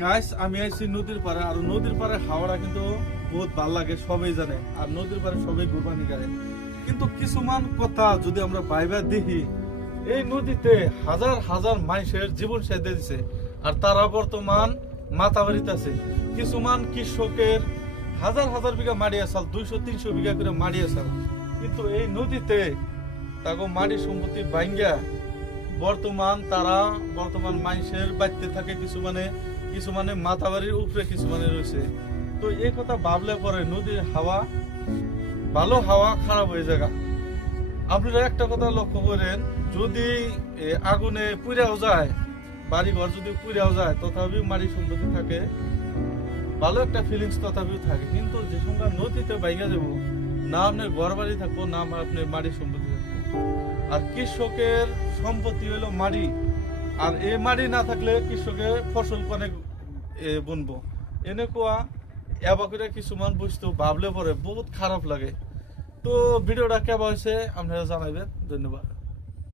Guys আমি আইছি নদীর পাড়ে, আর নদীর পাড়ে হাওয়াটা কিন্তু বহুত ভাল লাগে, সবাই জানে। আর নদীর পাড়ে সবাই গুরবানি গায়, কিন্তু কিছুমান কথা যদি আমরা বাইবা দেখি, এই নদীতে হাজার হাজার মানুষের জীবন সেদে দিছে, আর তারা বর্তমান মাতাবাড়িতে আছে। কিছুমান কৃষকের হাজার হাজার বিঘা মাটি আসাল, 200-300 বিঘা করে মাটি আসাল, কিন্তু এই নদীতে তাকে মাটি সম্পত্তি ভাঙ্গা বর্তমান মানুষের বাড়তে থাকে, কিছুমানে মাতাবাড়ির উপরে কিছুমানে রয়েছে। তো এই কথা ভাবলে পরে নদীর হাওয়া, ভালো হাওয়া খারাপ হয়ে যায়। আপনারা একটা কথা লক্ষ্য করেন, যদি আগুনে পুড়াও যায়, বাড়ি ঘর যদি পুড়াও যায়, তথাপি মাটি সম্পত্তি থাকে, ভালো একটা ফিলিংস তথাপিও থাকে। কিন্তু যে সঙ্গে নদীতে বাইগা যাব, না আপনার ঘর বাড়ি থাকবো, না আপনার মাটি সম্পত্তি থাকবো। আর কৃষকের সম্পত্তি হলো মাটি, আর এই মাটি না থাকলে কৃষকের ফসল অনেক বুনবো। এনেকুয়া এবার করে কিছুমান বস্তু ভাবলে পরে বহুত খারাপ লাগে। তো ভিডিওটা কেমন হয়েছে আপনারা জানাবেন। ধন্যবাদ।